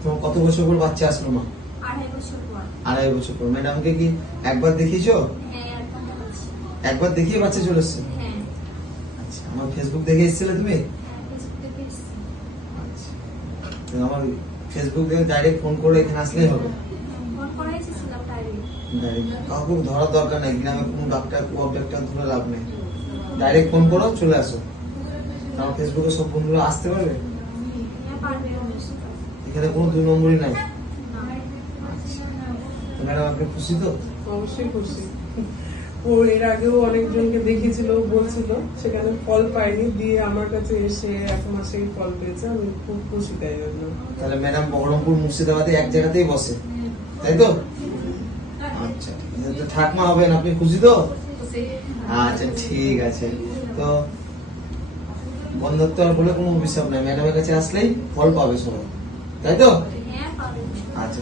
তোমার কত বছর পর বাচ্চা আসলো মা? 2.5 বছর পর। 2.5 বছর পর। ম্যাডামকে কি একবার দেখিয়েছো? হ্যাঁ, একবার দেখাচ্ছি। একবার দেখিয়ে বাচ্চা চলে এসছে? হ্যাঁ। আচ্ছা, আমার ফেসবুক দেখে এসেছিলে তুমি? হ্যাঁ, ফেসবুক থেকে এসেছি। আচ্ছা, তো আমার ফেসবুক দেখে ডাইরেক্ট ফোন করে এখানে আসলেই হবে? ফোন করে এসেছিলাম ডাইরেক্ট। ডাইরেক্ট কাউকে ধরার দরকার নেই, গ্রামে কোনো ডাক্তার ডাক্তার ধরে লাভ নেই, ডাইরেক্ট ফোন করো, চলে আসো। আমার ফেসবুকে সব বন্ধুরা আসতে পারবে? হ্যাঁ, পারবে অবশ্যই। এখানে কোনো 2 নম্বরই নাই। না। তো ম্যাডাম আপনি খুশি তো? অবশ্যই খুশি। ও এর আগেও অনেকজনকে দেখিয়েছিল, বলছিল সেখানে ফল পায়নি, দিয়ে আমার কাছে এসে 1 মাসেই ফল পেয়েছে। আমি খুব খুশি তাই জন্য। তাহলে ম্যাডাম বহরমপুর মুর্শিদাবাদে এক জায়গাতেই বসে, তাই তো? আচ্ছা, ঠিক আছে। তো ঠাকমা হবেন, আপনি খুশি তো? আচ্ছা, ঠিক আছে। তো বন্ধুত্ব আর বলে কোনো অভিশাপ নাই, ম্যাডামের কাছে আসলেই ফল পাবে সবাই, তাই তো? হ্যাঁ, পারবে। আচ্ছা।